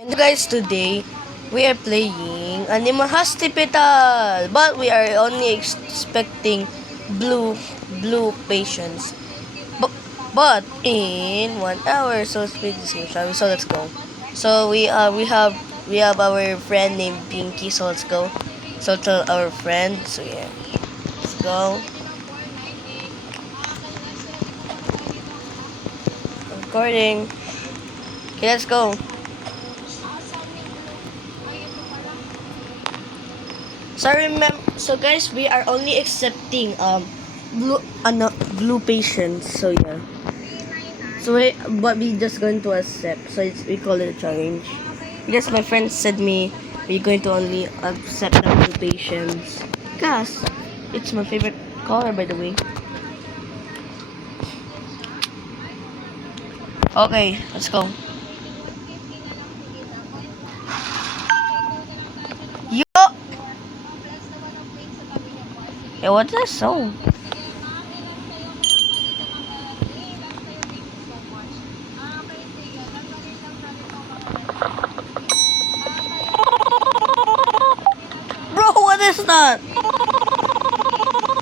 And guys, today we are playing Anima Hospital, but we are only expecting blue patients. But, but in 1 hour, so speed this game, shall we? So let's go. So we have our friend named Pinky. So let's go. So tell our friend. So yeah, let's go. Recording. Okay, let's go. So remember, so guys, we are only accepting blue patients. So yeah. So but we just going to accept. So we call it a challenge. Because my friend said me we're going to only accept the blue patients. Cause it's my favorite color, by the way. Okay, let's go. Yo. Hey, what's that song? Bro, what is that?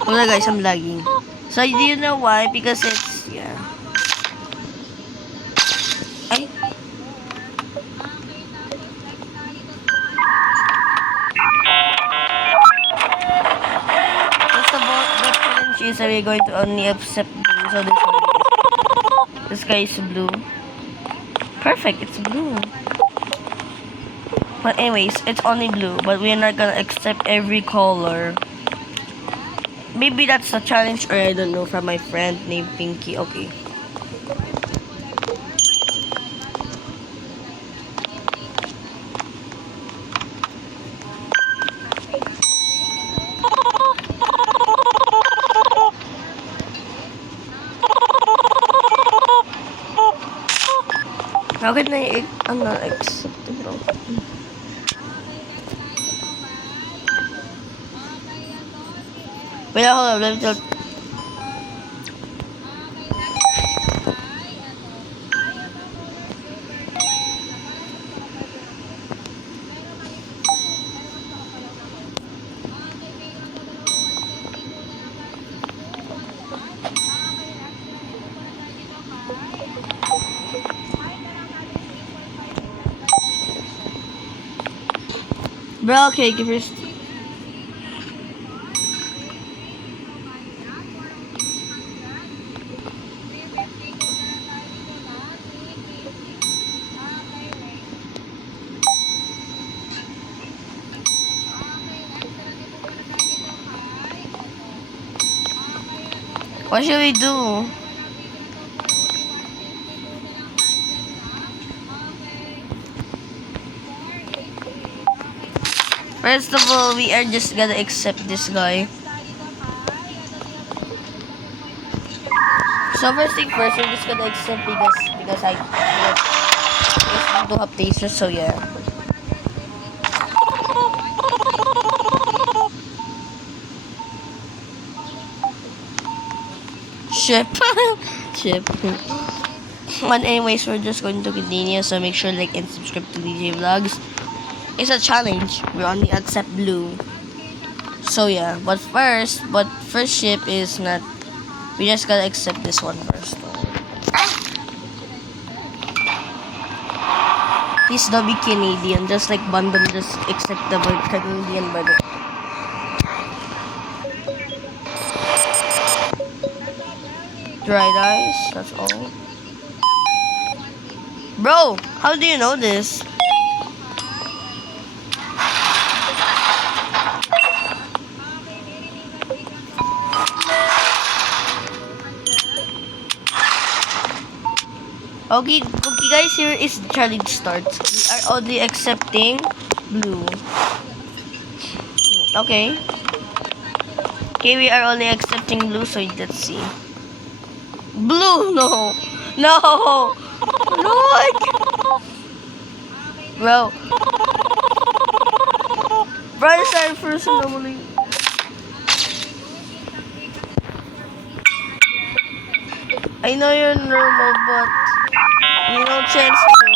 Wala guys, I'm lagging. So do you know why? Because it's yeah. Ay, first of all, the challenge is that we're going to only accept blue. So this guy is blue. Perfect, it's blue. But anyways, it's only blue, but we're not gonna accept every color. Maybe that's a challenge, or I don't know, from my friend named Pinky. Okay. How can I'm not accepting bro. Wait, hold on, let me tell. Bro, okay, give your. What should we do? First of all, we are just gonna accept this guy. So first thing first, we're just gonna accept because we do have tastes. So yeah. Ship. Ship. But anyways, we're just going to continue. So make sure like and subscribe to DJ Vlogs. It's a challenge. We only accept blue. So yeah, but first ship is not. We just gotta accept this one first. Please don't be Canadian. Just like Bandung, just accept the word Canadian by the. Dried eyes. That's all. Bro, how do you know this? Okay, guys, here is the challenge starts. We are only accepting blue. Okay. Okay, we are only accepting blue, so let's see. Blue, no. No. No, I can't. Bro. Bro, it's our first normally. I know you're normal, but you know chance, bro.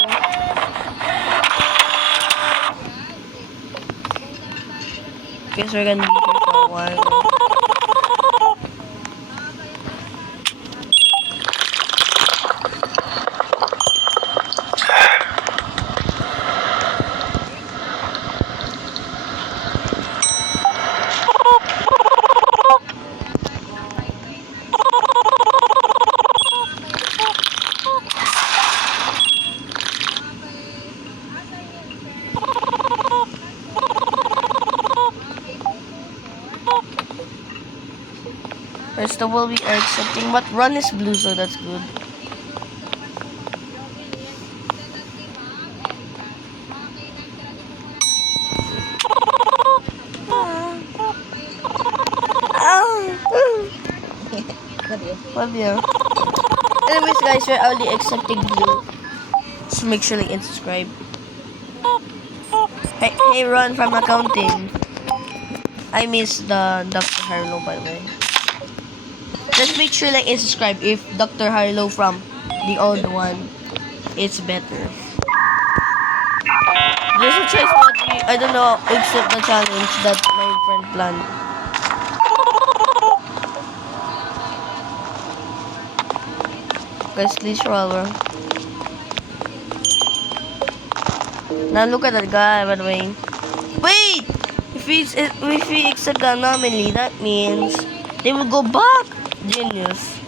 Guess we're gonna be here for a while. First of all, we are accepting, but run is blue, so that's good. Love you. Anyways, guys, we're only accepting blue. So make sure like and subscribe. Hey, Ron from accounting. I miss the Dr. Harlow, by the way. Just make sure like and subscribe if Dr. Harlow from the old one is better. Just a choice what I don't know, accept the challenge that my friend planned. Guys, please roll, bro. Now look at that guy, by the way. Wait! If we accept the anomaly, that means they will go back. Genius.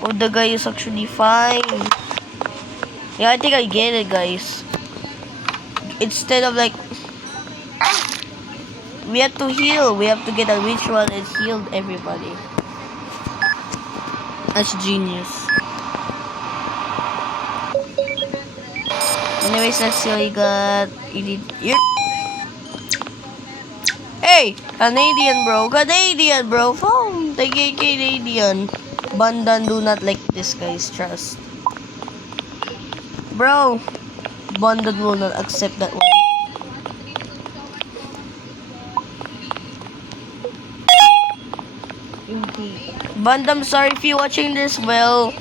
Oh, the guy is actually fine. Yeah, I think I get it, guys. Instead of like, we have to heal. We have to get a ritual that healed everybody. That's genius. Anyways, let's see what you got. Hey, Canadian bro. Canadian bro. Phone. The Canadian. Bandan do not like this, guys. Trust. Bro. Bandan will not accept that one. Bandam, sorry if you're watching this. Well,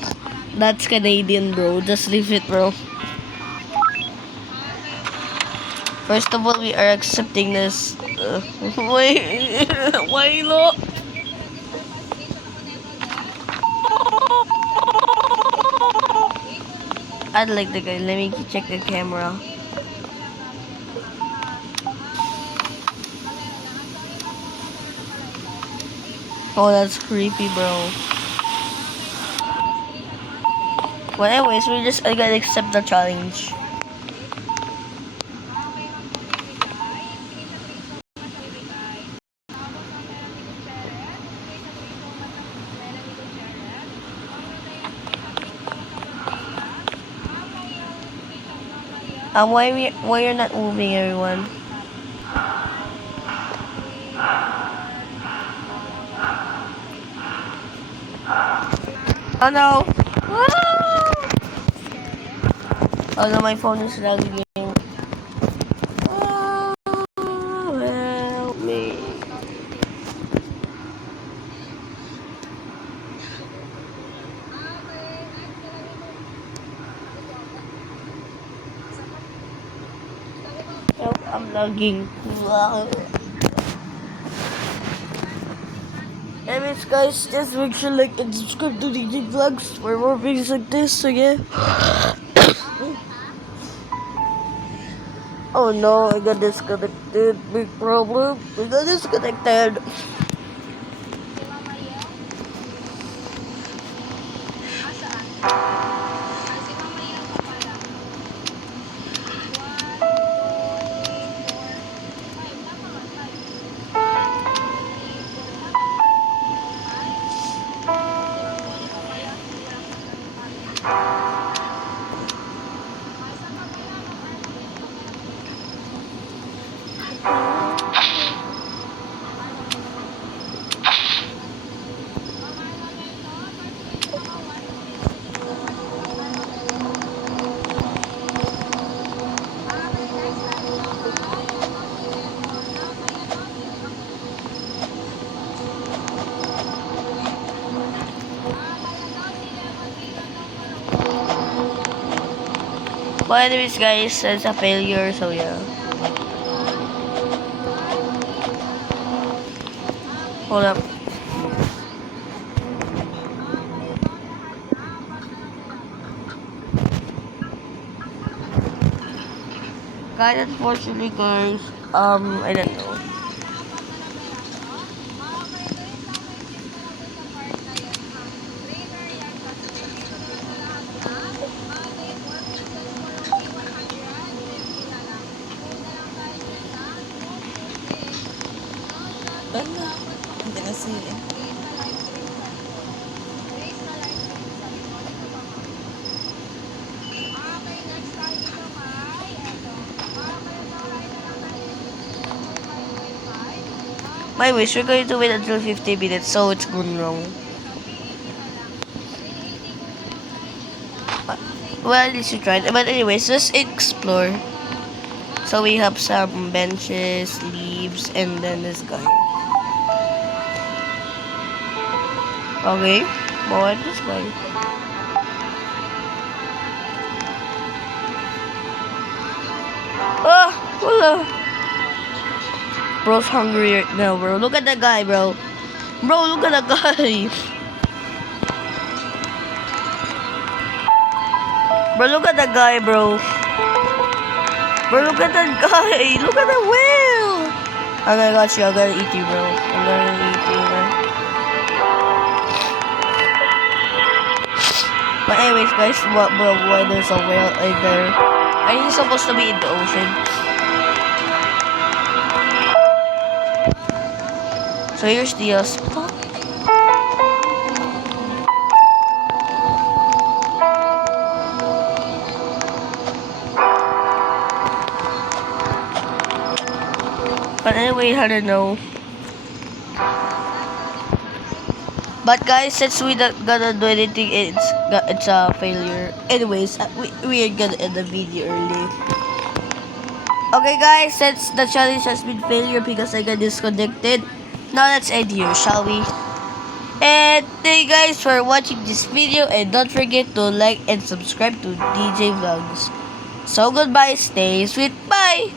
that's Canadian, bro. Just leave it, bro. First of all, we are accepting this. Wait, why not? I like the guy. Let me check the camera. Oh, that's creepy, bro. Well, anyways, I gotta accept the challenge. Why you're not moving, everyone? Oh no! Oh no, my phone is lagging. Oh, help me. Help, I'm lagging. Anyways, guys, just make sure like and subscribe to DJ Vlogs for more videos like this. So yeah. Oh no, I got disconnected. Big problem. I got disconnected. But anyways, guys, it's a failure, so yeah. Hold up. Guys, unfortunately, guys, I don't know. Wala. Hindi kasi. My wish, we're going to wait until 50 minutes, so it's going wrong. Well, at least you tried. But anyways, let's explore. So we have some benches, leaves, and then this guy. Okay, what this guy? Ah, wala. Bro's hungry right now, bro. Look at that guy, bro. Bro, look at that guy. Bro, look at that guy, bro. Bro, look at that guy. Look at that whale. I'm gonna got you. I'm gonna eat you, bro. I'm gonna eat you, man. But anyways, guys, why there's a whale in there? Are you supposed to be in the ocean? So here's the spot. But anyway, I don't know. But guys, since we not gonna do anything, it's a failure. Anyways, we are gonna end the video early. Okay, guys, since the challenge has been failure because I got disconnected, now let's end here, shall we? And thank you guys for watching this video, and don't forget to like and subscribe to DJ Vlogs. So goodbye, stay sweet, bye.